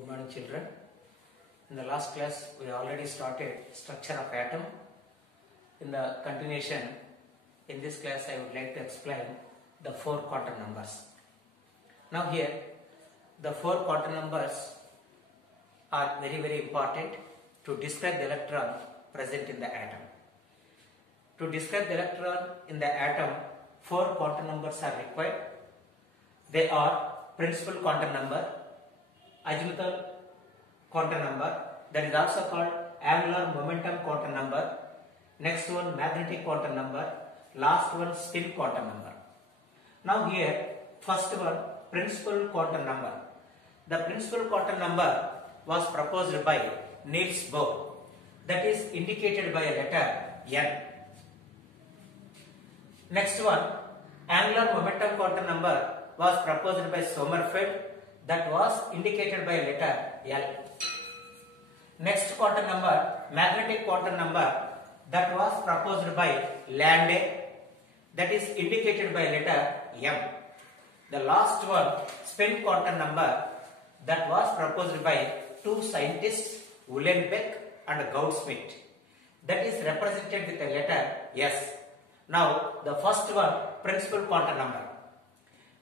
Good morning, children. In the last class, we already started structure of atom. In the continuation, in this class, I would like to explain the four quantum numbers. Now here, the four quantum numbers are very important to describe the electron present in the atom. To describe the electron in the atom, four quantum numbers are required. They are principal quantum number, azimuthal quantum number, that is also called angular momentum quantum number. Next one, magnetic quantum number. Last one, spin quantum number. Now here, first one, principal quantum number. The principal quantum number was proposed by Niels Bohr. That is indicated by a letter N. Next one, angular momentum quantum number was proposed by Sommerfeld. That was indicated by a letter L. Next quantum number, magnetic quantum number, that was proposed by Lande. That is indicated by a letter M. The last one, spin quantum number, that was proposed by two scientists, Uhlenbeck and Gaudsmit. That is represented with a letter S. Now, the first one, principal quantum number.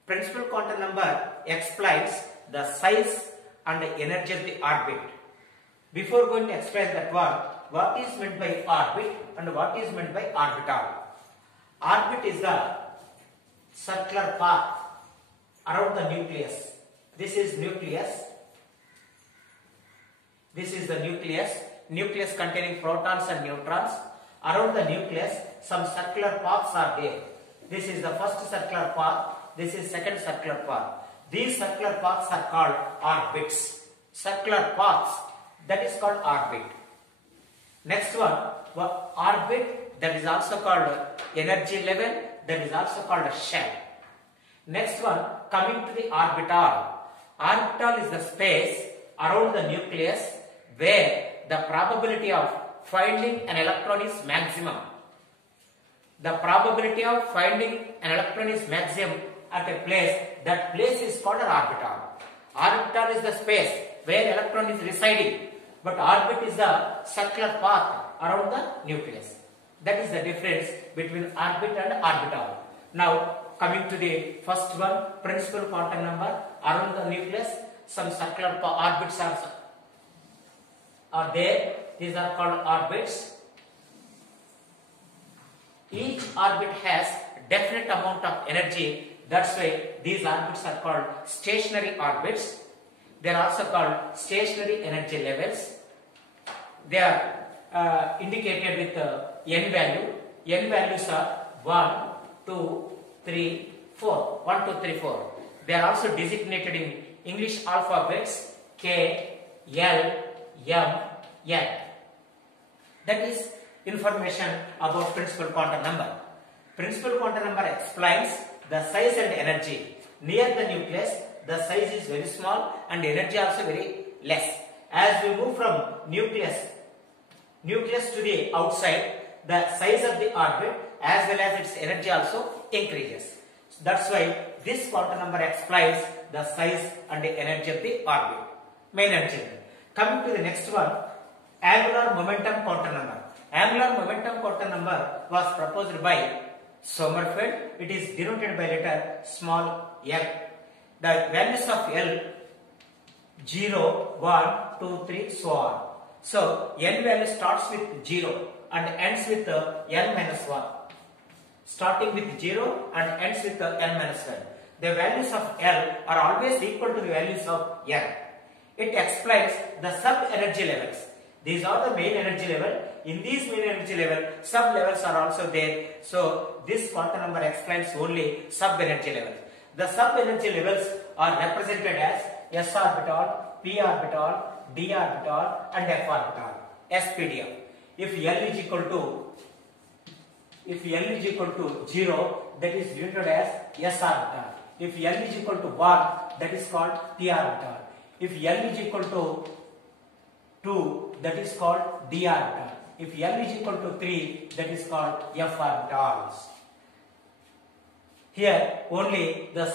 Principal quantum number explains the size and the energy of the orbit. Before going to explain that one, what is meant by orbit and what is meant by orbital? Orbit is the circular path around the nucleus. This is nucleus. This is the nucleus. Nucleus containing protons and neutrons. Around the nucleus, some circular paths are there. This is the first circular path. This is second circular path. These circular paths are called orbits. Circular paths, that is called orbit. Next one, orbit, that is also called energy level, that is also called a shell. Next one, coming to the orbital. Orbital is the space around the nucleus where the probability of finding an electron is maximum. The probability of finding an electron is maximum at a place. That place is called an orbital. Orbital is the space where electron is residing, but orbit is the circular path around the nucleus. That is the difference between orbit and orbital. Now, coming to the first one, principal quantum number. Around the nucleus, some circular orbits are there. These are called orbits. Each orbit has definite amount of energy. That's why these orbits are called stationary orbits. They are also called stationary energy levels. They are indicated with n value. N values are 1, 2, 3, 4. 1, 2, 3, 4. They are also designated in English alphabets K, L, M, N. That is information about principal quantum number. Principal quantum number explains the size and energy. Near the nucleus, the size is very small and energy also very less. As we move from nucleus to the outside, the size of the orbit as well as its energy also increases. So that's why this quantum number explains the size and the energy of the orbit. Main energy. Coming to the next one, angular momentum quantum number. Angular momentum quantum number was proposed by Sommerfeld. It is denoted by letter small l. The values of L 0, 1, 2, 3, so on. So n value starts with 0 and ends with n minus 1. Starting with 0 and ends with n minus 1. The values of L are always equal to the values of n. It explains the sub-energy levels. These are the main energy level. In these main energy level, sub-levels are also there. So this quantum number explains only sub-energy levels. The sub-energy levels are represented as s orbital, p orbital, d orbital and f orbital, SPDF. If L is equal to 0, that is denoted as s orbital. If L is equal to 1, that is called p orbital. If L is equal to 2, that is called d orbital. If L is equal to 3, that is called f orbitals. Here only the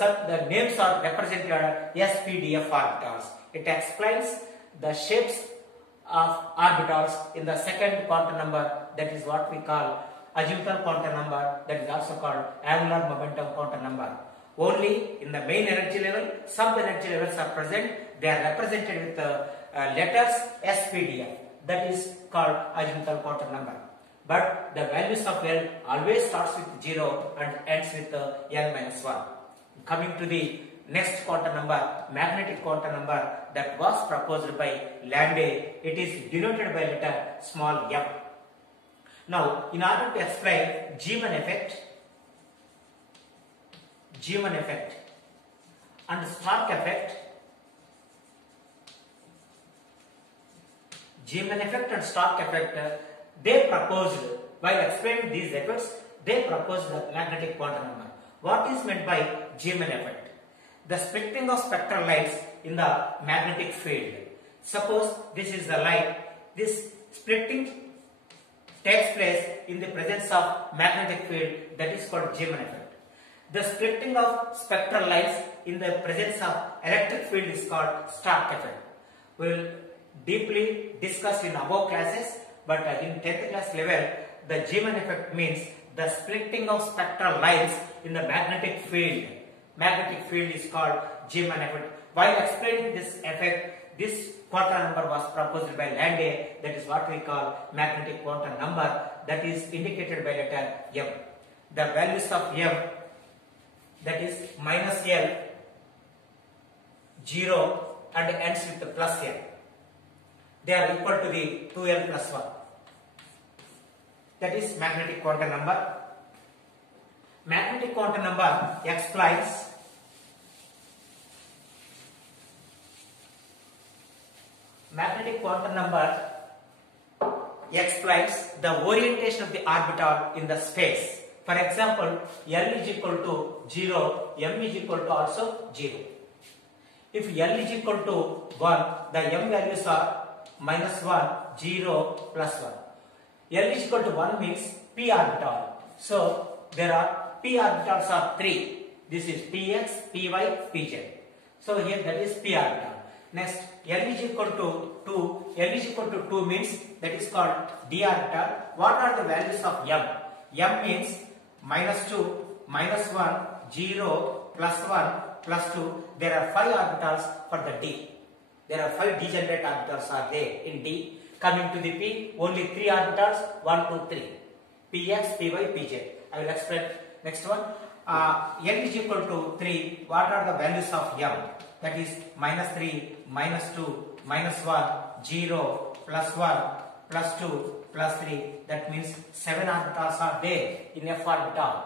names are represented as PDF orbitals. It explains the shapes of orbitals in the second quantum number, that is what we call azimuthal quantum number, that is also called angular momentum quantum number. Only in the main energy level, sub energy levels are present. They are represented with letters SPDF, that is called azimuthal quantum number. But the values of L always starts with 0 and ends with n minus 1. Coming to the next quantum number, magnetic quantum number, that was proposed by Landé. It is denoted by letter small m. Now, in order to explain Zeeman effect and Stark effect, Zeeman effect and Stark effect, they proposed, while explaining these effects, they proposed the magnetic quantum number. What is meant by Zeeman effect? The splitting of spectral lines in the magnetic field. Suppose this is the line. This splitting takes place in the presence of magnetic field, that is called Zeeman effect. The splitting of spectral lines in the presence of electric field is called Stark effect. We will deeply discuss in above classes, but in 10th class level, the Zeeman effect means the splitting of spectral lines in the magnetic field. Magnetic field is called Zeeman effect. While explaining this effect, this quantum number was proposed by Landé, that is what we call magnetic quantum number, that is indicated by letter m. The values of m, that is minus L, 0 and ends with the plus L. They are equal to the 2L plus 1. That is magnetic quantum number. Magnetic quantum number explains the orientation of the orbital in the space. For example, L is equal to 0, m is equal to also 0. If L is equal to 1, the m values are minus 1, 0, plus 1. L is equal to 1 means p orbital. So there are p orbitals are 3. This is px, py, pz. So here that is p orbital. Next, L is equal to 2. L is equal to 2 means that is called d orbital. What are the values of m? M means minus 2, minus 1, 0, plus 1, plus 2. There are 5 orbitals for the d. There are 5 degenerate orbitals are there in d. Coming to the p, only 3 orbitals, 1, 2, 3. px, py, pz. I will explain next one. N is equal to 3. What are the values of m? That is minus 3, minus 2, minus 1, 0, plus 1, plus 2, plus 3. That means 7 orbitals are there in f orbital.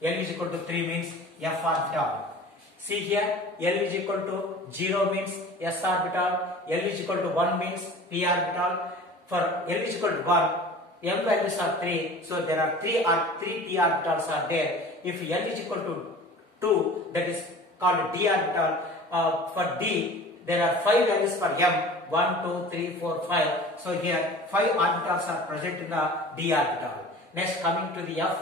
L is equal to 3 means f orbital. See here, L is equal to 0 means s orbital, L is equal to 1 means p orbital. For L is equal to 1, m values are 3, so there are 3 p orbitals are there. If L is equal to 2, that is called d orbital. For d, there are 5 values for m, 1, 2, 3, 4, 5. So here 5 orbitals are present in the d orbital. Next, coming to the f,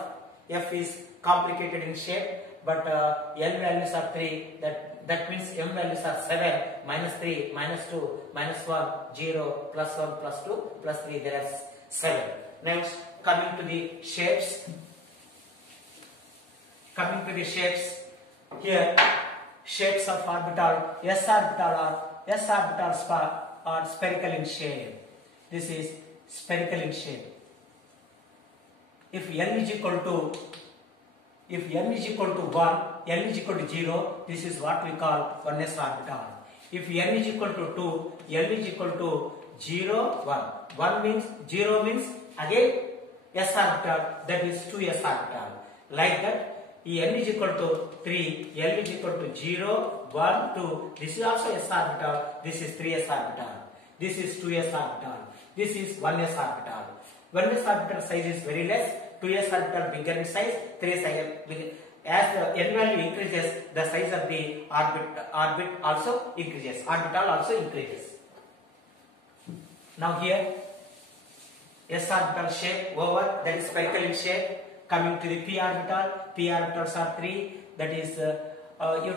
f is complicated in shape, but L values are 3, that means m values are 7, minus 3, minus 2, minus 1, 0, plus 1, plus 2, plus 3, there are 7. Next, coming to the shapes. Here shapes of orbital, s orbitals are spherical in shape. This is spherical in shape. If n is equal to 1, L is equal to 0, this is what we call 1s orbital. If n is equal to 2, L is equal to 0, 1. 1 means 0 means again s orbital, that is 2s orbital. Like that, n is equal to 3, L is equal to 0, 1, 2. This is also s orbital, this is 3s orbital. This is 2s orbital. This is 1s orbital. 1s orbital size is very less, 2s orbital bigger in size, 3s orbital bigger. As the n value increases, the size of the orbit also increases. Orbital also increases. Now here, s orbital shape over, that is spherical in shape. Coming to the p orbital, p orbitals are 3. that is you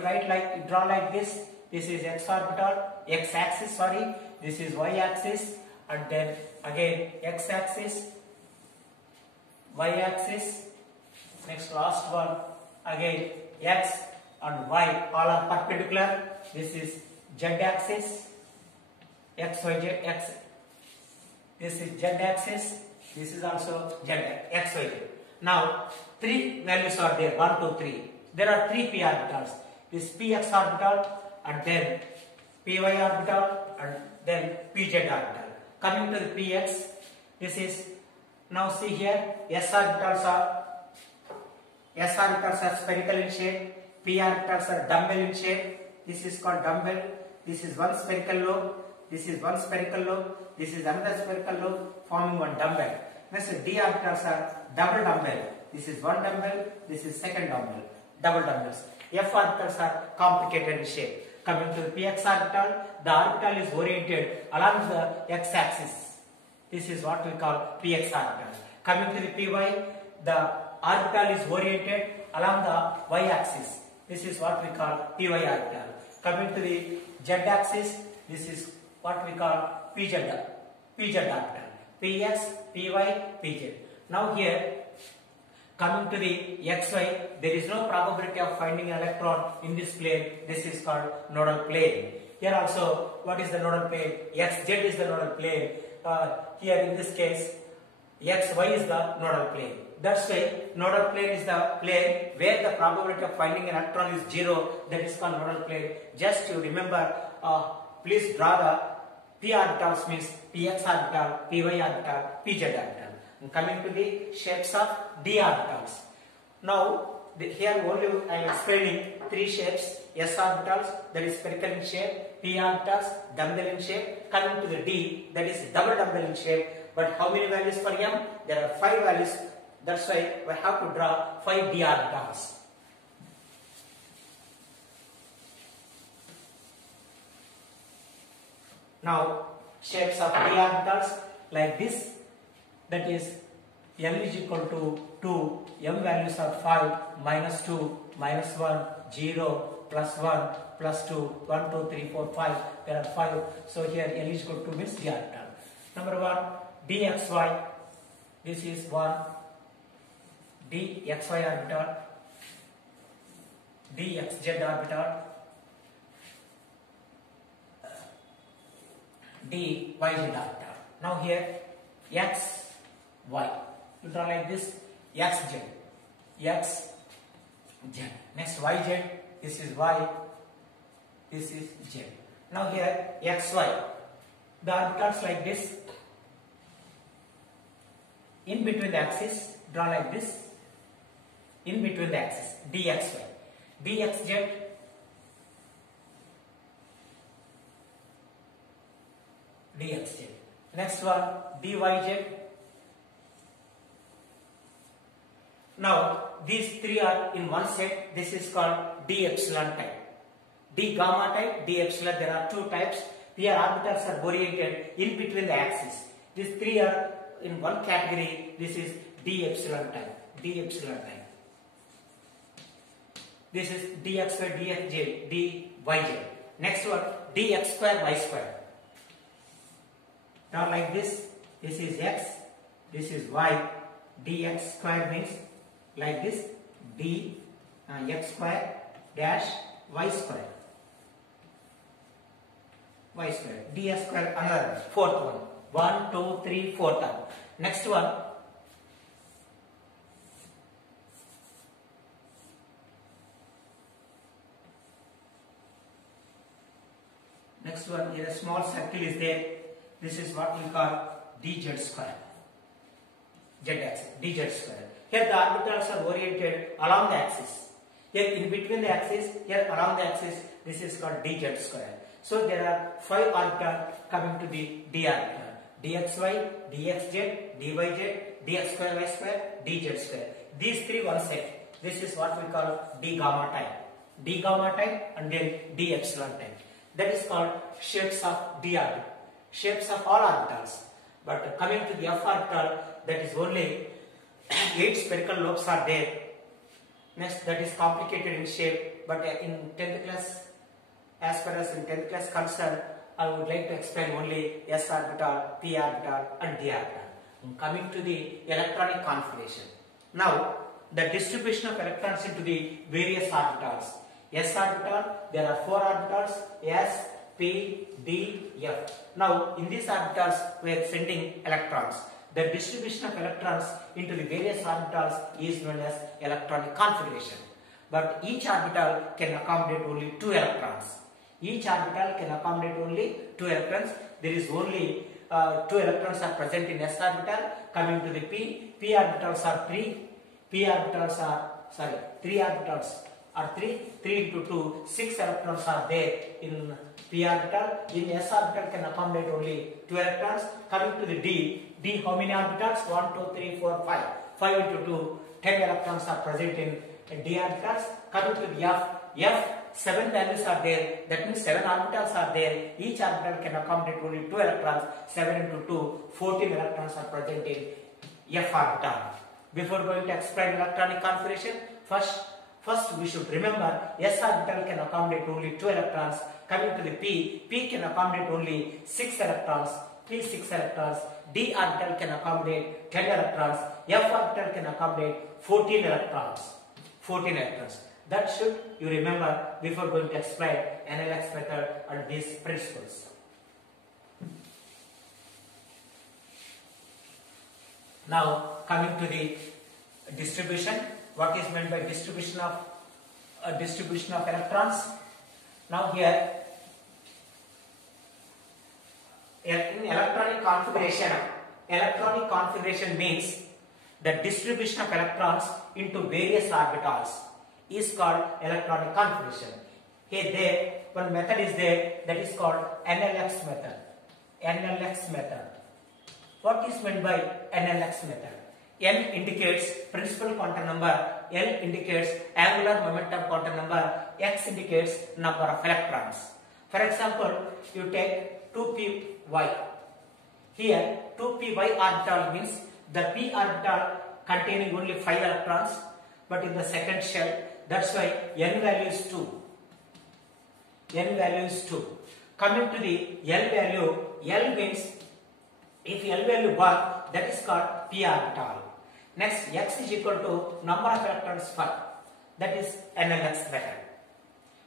draw like this. This is x orbital, x axis, sorry. This is y axis, and then again x axis, y axis. Next last one again x and y all are perpendicular. This is z axis, x y z x. This is z axis. This is also z x y z. Now three values are there, 1, 2, 3. There are three p orbitals. This px orbital, and then py orbital, and then pz orbital. Coming to the px, this is, now see here, s orbitals are spherical in shape, p orbitals are dumbbell in shape. This is called dumbbell. This is one spherical lobe, this is one spherical lobe, this is another spherical lobe, forming one dumbbell. Next, d orbitals are double dumbbell. This is one dumbbell, this is second dumbbell, double dumbbells. F orbitals are complicated in shape. Coming to the px orbital, the orbital is oriented along the x-axis. This is what we call px orbital. Coming to the py, the orbital is oriented along the y-axis. This is what we call py orbital. Coming to the z-axis, this is what we call pz orbital. Px, py, pz. Now here, coming to the xy, there is no probability of finding an electron in this plane. This is called nodal plane. Here also, what is the nodal plane? Xz is the nodal plane. Here in this case, xy is the nodal plane. That's why nodal plane is the plane where the probability of finding an electron is 0. That is called nodal plane. Just to remember, please draw the p orbitals, means px orbital, py orbital, pz orbital. Coming to the shapes of d orbitals. Now here only I am explaining three shapes: s orbitals, that is spherical in shape; p orbitals, dumbbell in shape; coming to the d, that is double dumbbell in shape. But how many values for m? There are 5 values. That's why we have to draw 5 d orbitals. Now shapes of d orbitals like this. That is, m is equal to 2, m values are 5, minus 2, minus 1, 0, plus 1, plus 2, 1, 2, 3, 4, 5. There are 5. So here l is equal to 2 means d orbital. Number 1, dxy. This is 1, dxy orbital, dxz orbital, dyz orbital. Now here x, y. You draw like this: xz, xz. Next yz. This is y. This is z. Now here xy. The orbitals like this. In between the axis, draw like this. In between the axis, dxy, dxz. Dxz. Next one, dyz. Now these three are in one set. This is called d epsilon type. D gamma type, d epsilon. There are two types. Here orbitals are oriented in between the axis. These three are in one category. This is d epsilon type. D epsilon type. This is dxy, dxj, dyj. Next one, dx square, y square. Now like this. This is x. This is y. Dx square means like this, d x square dash y square, y square, ds square, another fourth one, 1, 2, 3, fourth one. Next one, here a small circle is there. This is what we call dz square, z axis, dz square. Here the orbitals are oriented along the axis. Here in between the axis, here along the axis, this is called dz square. So there are 5 orbitals coming to the d orbital: dxy, dxz, dyz, dx square, y square, dz square. These three one set. This is what we call d gamma type. D gamma type and then d epsilon type. That is called shapes of d orbital. Shapes of all orbitals. But coming to the f orbital, that is only 8 spherical lobes are there. Next, that is complicated in shape, but in 10th class, as far as in 10th class concerned, I would like to explain only s orbital, p orbital and d orbital. Coming to the electronic configuration. Now, the distribution of electrons into the various orbitals. S orbital, there are 4 orbitals, s, p, d, f. Now, in these orbitals, we are sending electrons. The distribution of electrons into the various orbitals is known as electronic configuration. But each orbital can accommodate only 2 electrons. Each orbital can accommodate only 2 electrons. There is only 2 electrons are present in s orbital. Coming to the p orbitals are 3. 3 orbitals are 3. 3 into 2, 6 electrons are there in p orbital. In s orbital can accommodate only 2 electrons. Coming to the d how many orbitals? 1, 2, 3, 4, 5. 5 into 2, 10 electrons are present in d orbitals. Coming to the f 7 values are there. That means 7 orbitals are there. Each orbital can accommodate only 2 electrons. 7 into 2, 14 electrons are present in f orbital. Before going to explain electronic configuration, first we should remember s orbital can accommodate only 2 electrons. Coming to the p can accommodate only 6 electrons. 6 electrons. D orbital can accommodate 10 electrons. F orbital can accommodate 14 electrons. 14 electrons. That should you remember before going to explain NLX method and these principles. Now coming to the distribution. What is meant by distribution of electrons? Now here in electronic configuration means the distribution of electrons into various orbitals is called electronic configuration. Here there one method is there, that is called NLX method. NLX method. What is meant by NLX method? N indicates principal quantum number, L indicates angular momentum quantum number, X indicates number of electrons. For example, you take 2py. Here 2py orbital means the p orbital containing only 5 electrons, but in the second shell, that's why n value is 2. N value is 2. Coming to the L value, L means if L value 1, that is called p orbital. Next, X is equal to number of electrons per. That is NLX method.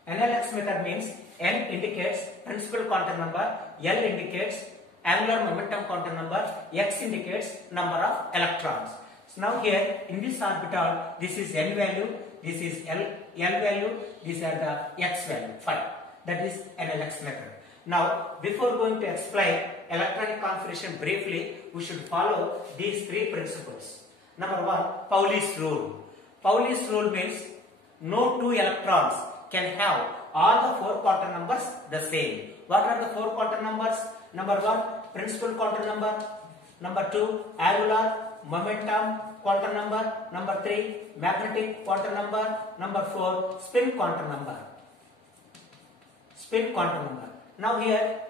NLX method means N indicates principal quantum number, L indicates angular momentum quantum number, X indicates number of electrons. So now here in this orbital, this is N value, this is L value, these are the X value, 5. That is NLX method. Now, before going to explain electronic configuration briefly, we should follow these 3 principles. Number 1, Pauli's rule. Pauli's rule means no 2 electrons can have all the 4 quantum numbers the same. What are the 4 quantum numbers? Number 1, principal quantum number. Number 2, angular momentum quantum number. Number 3, magnetic quantum number. Number 4, spin quantum number. Spin quantum number. Now here,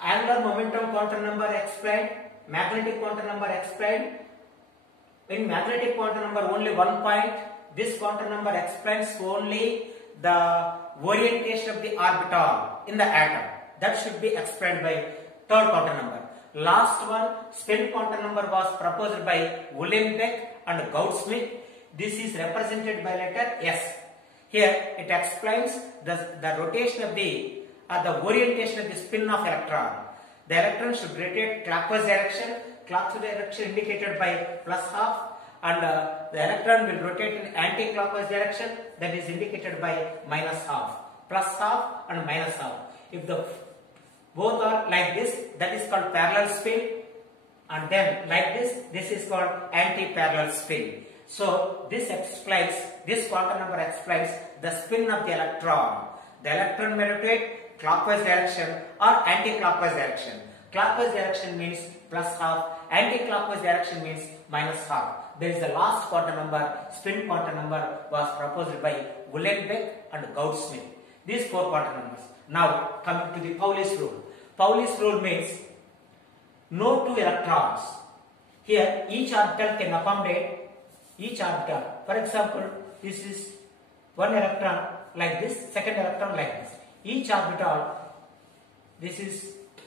angular momentum quantum number explained, magnetic quantum number explained. In magnetic quantum number only 1 point. This quantum number explains only the orientation of the orbital in the atom. That should be explained by 3rd quantum number. Last one, spin quantum number, was proposed by Uhlenbeck and Gaudsmit. This is represented by letter S. Here it explains the rotation of the orientation of the spin of electron. The electron should rotate clockwise direction indicated by +half, and the electron will rotate in anti-clockwise direction, that is indicated by -half. +half and -half. If the both are like this, that is called parallel spin, and then like this is called anti-parallel spin. So this quantum number explains the spin of the electron. The electron may rotate clockwise direction or anti-clockwise direction. Clockwise direction means +half, anti-clockwise direction means -half. There is the last quantum number, spin quantum number, was proposed by Uhlenbeck and Gaudsmit. These 4 quantum numbers. Now coming to the Pauli's rule. Pauli's rule means no 2 electrons. Here each orbital can accommodate each orbital. For example, this is one electron like this, second electron like this. Each orbital, this is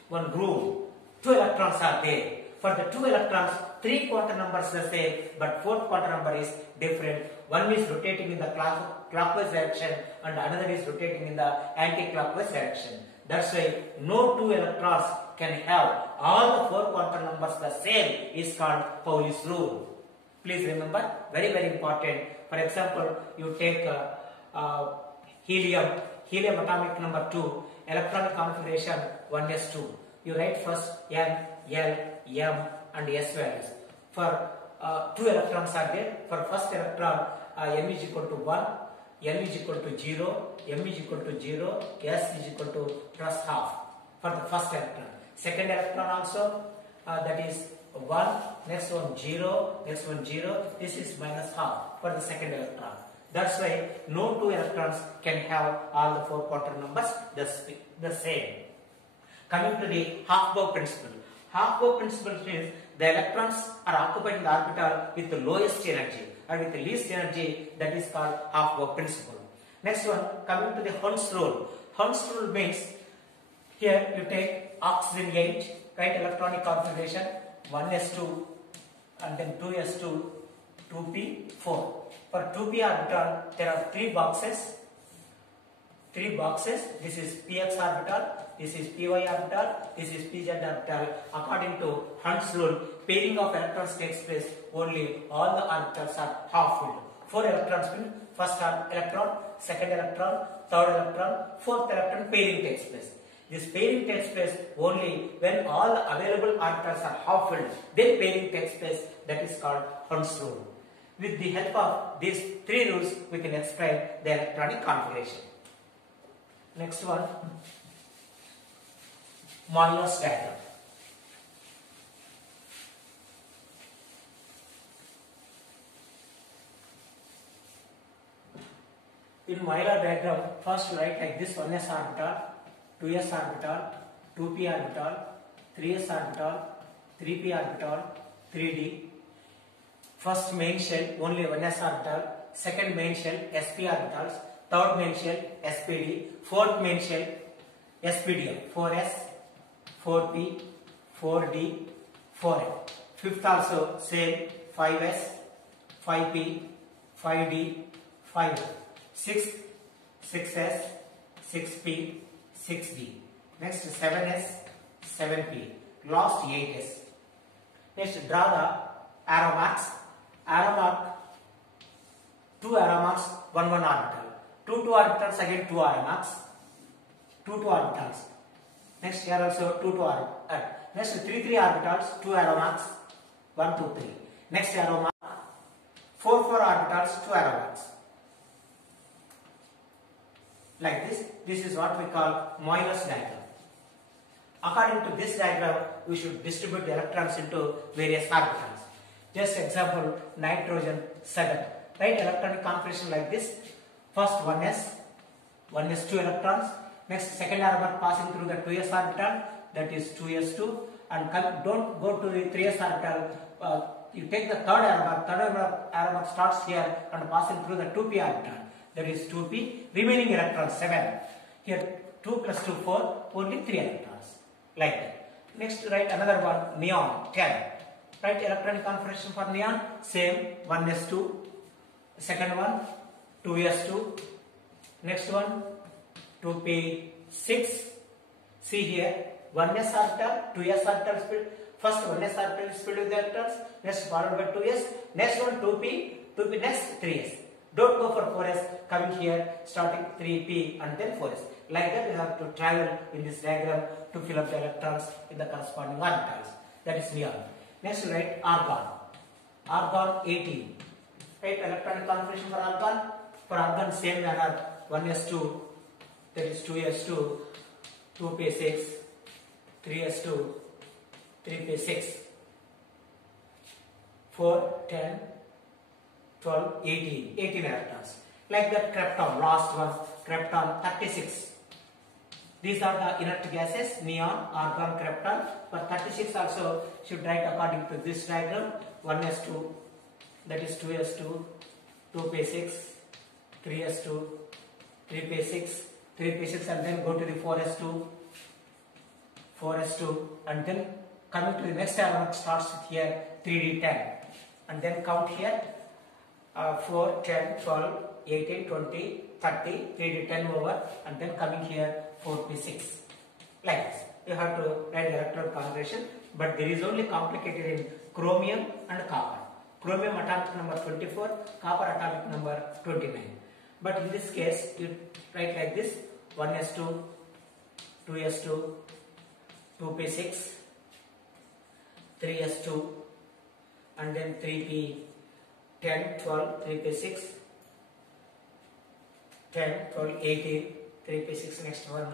one groove. 2 electrons are there. For the 2 electrons, 3 quantum numbers are the same, but 4th quantum number is different. One is rotating in the clockwise direction and another is rotating in the anti-clockwise direction. That's why no 2 electrons can have all the 4 quantum numbers the same, is called Pauli's rule. Please remember, very very important. For example, you take helium atomic number 2, electronic configuration 1s2. You write first N, L, M and S values. For 2 electrons are there. For first electron, M is equal to 1, N is equal to 0, M is equal to 0, S is equal to plus half for the first electron. Second electron also, that is 1, next one 0, next one 0, this is minus half for the second electron. That's why no 2 electrons can have all the 4 quantum numbers the same. Coming to the half-bow principle. Half-bow principle means the electrons are occupied in the orbital with the lowest energy and with the least energy, that is called half-bow principle. Next one, coming to the Hund's rule. Hund's rule means here you take oxygen 8, right, electronic configuration 1s2 and then 2s2, 2p4. For 2p orbital, there are 3 boxes. This is px orbital, this is py orbital, this is pz orbital. According to Hund's rule, pairing of electrons takes place only all the orbitals are half filled. 4 electrons mean first electron, second electron, third electron, fourth electron pairing takes place. This pairing takes place only when all the available orbitals are half filled. Then pairing takes place, that is called Hund's rule. With the help of these 3 rules, we can explain the electronic configuration. Next one, Moyle's diagram. In Moyle's diagram, first write like this: 1s orbital, 2s orbital, 2p orbital, 3s orbital, 3p orbital, 3d. First main shell only 1s orbital, second main shell sp orbitals, third main shell spd, fourth main shell spdm, 4s, 4p, 4d, 4f. Fifth also same, 5s, 5p, 5d, 5f. Sixth, 6s, 6p, 6d. Next 7s, 7p. Last 8s. Next draw the arrow marks. Arrow mark, 2 arrow marks, 1 orbital. 2 orbitals, again 2 arrow marks. 2 orbitals. Next here also 2 orbitals. Next 3 orbitals, 2 arrow marks, 1, 2, 3. Next arrow mark, 4 orbitals, 2 arrow marks. Like this is what we call Moyle's diagram. According to this diagram, we should distribute the electrons into various orbitals. Just example, nitrogen 7. Right, electronic configuration like this. First 1s, 2 electrons. Next second arrow mark passing through the 2s orbital, that is 2s2. And don't go to the 3s orbital. You take the third arrow mark. Third arrow mark starts here and passing through the 2p orbital. That is 2p. Remaining electrons 7. Here 2 plus 2 4. Only 3 electrons. Like that. Next write another one, neon 10. Right, electronic configuration for neon same, 1s2. Second one 2s2. Next one 2p6. See here 1s orbital, 2s orbital split. First 1s orbital split with the electrons. Next followed by 2s. Next one 2p. Next 3s. Don't go for 4s, coming here starting 3p and then 4s. Like that you have to travel in this diagram to fill up the electrons in the corresponding orbitals. That is neon. Next we write argon. Argon 18. Right, electronic configuration for argon. For argon same manner, 1s2, that is 2s2, 2p6, 3s2, 3p6, 4, 10, 12, 18 electrons. Like that krypton, last one, krypton 36. These are the inert gases, neon, argon, krypton. For 36 also should write according to this diagram, 1s2, that is 2s2, 2p6, 3s2, 3p6, 3p6, and then go to the 4s2, 4s2, and then coming to the next arrow starts with here 3d10, and then count here 4, 10, 12, 18, 20, 30, 3d10 over, and then coming here 4p6, like this. You have to write the electron configuration, but there is only complicated in chromium and copper. Chromium atomic number 24, copper atomic number 29. But in this case, you write like this: 1s2, 2s2, 2p6, 3s2, and then 3p10, 12, 3p6, 10, 12, 18, 3p6, next one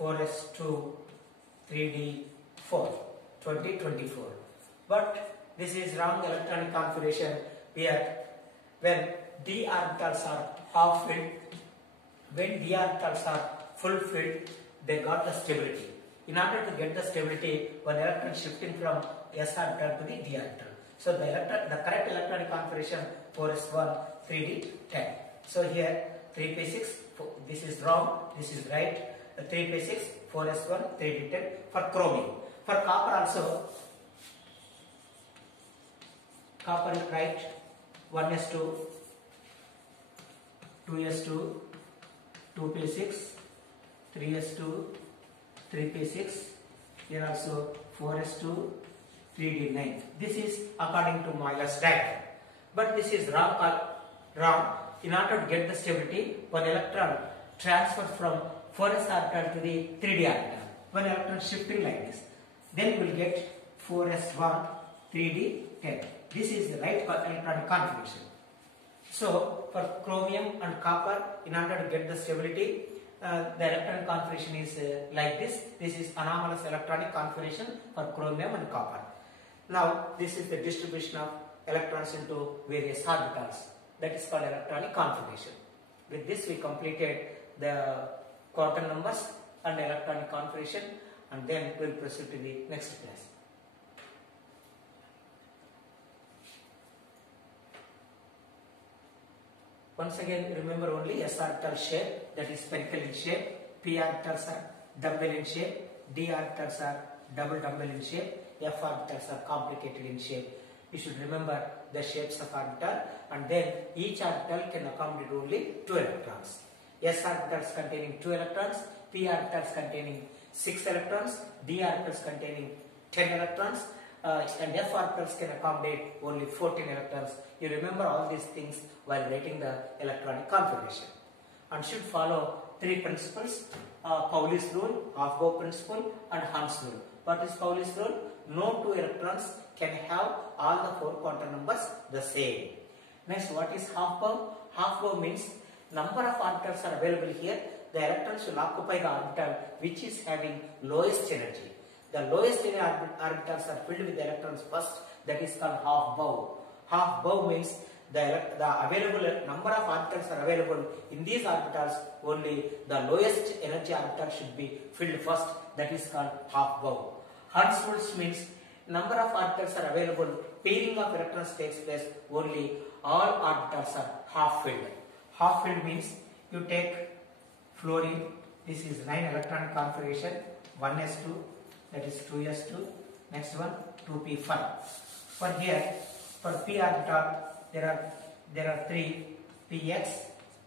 4s2, 3d4, 20, 24. But this is wrong electronic configuration here. When d orbitals are half filled, when d orbitals are full filled, they got the stability. In order to get the stability, one electron shifting from s orbital to the d orbital. So the correct electronic configuration 4s1, 3d10. So here 3p6, this is wrong, this is right. 3p6, 4s1, 3d10 for chromium. For copper also, copper is right: 1s2, 2s2, 2p6, 3s2, 3p6, here also 4s2, 3d9. This is according to Euler's diagram. But this is wrong. In order to get the stability, one electron transfers from 4s orbital to the 3d orbital. One electron shifting like this. Then we will get 4s1, 3d10. This is the right electronic configuration. So for chromium and copper, in order to get the stability, the electronic configuration is like this. This is anomalous electronic configuration for chromium and copper. Now this is the distribution of electrons into various orbitals. That is called electronic configuration. With this we completed the quantum numbers and electronic configuration, and then we will proceed to the next class. Once again, remember only s orbital shape, that is spherical in shape, p orbitals are dumbbell in shape, d orbitals are double dumbbell in shape, f orbitals are complicated in shape. You should remember the shapes of orbital, and then each orbital can accommodate only 2 electrons. S orbitals containing 2 electrons, p orbitals containing 6 electrons, d orbitals containing 10 electrons, and f orbitals can accommodate only 14 electrons. You remember all these things while writing the electronic configuration, and should follow 3 principles: Pauli's rule, Aufbau principle, and Hund's rule. What is Pauli's rule? No 2 electrons can have all the 4 quantum numbers the same. Next, what is Aufbau? Aufbau means number of orbitals are available here. The electrons will occupy the orbital which is having lowest energy. The lowest energy orbitals are filled with electrons first. That is called Aufbau. Aufbau means the available number of orbitals are available in these orbitals. Only the lowest energy orbital should be filled first. That is called Aufbau. Hund's rules means number of orbitals are available. Pairing of electrons takes place. Only all orbitals are half filled. Half filled means you take fluorine. This is 9 electron configuration. 1s2, that is 2s2. Next one 2p5. For here, for p orbital, there are 3 px,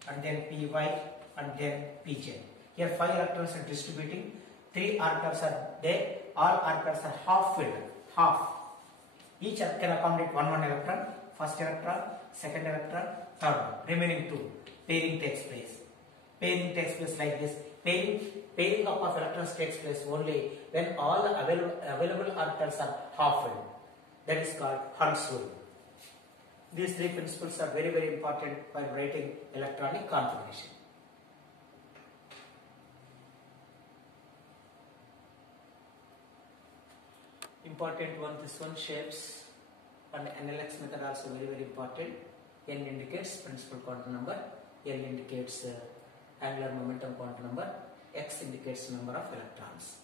and then py, and then pj. Here 5 electrons are distributing. 3 orbitals are there. All orbitals are half filled. Half. Each can accommodate 1 electron. First electron, second electron, third one. Remaining 2. Pairing takes place. Pairing takes place like this. Pairing up of electrons takes place only when all the available orbitals are half filled. That is called Hund's rule. These 3 principles are very, very important while writing electronic configuration. Important one, this one, shapes, and NLX method also very, very important. N indicates principal quantum number, L indicates angular momentum quantum number, X indicates number of electrons.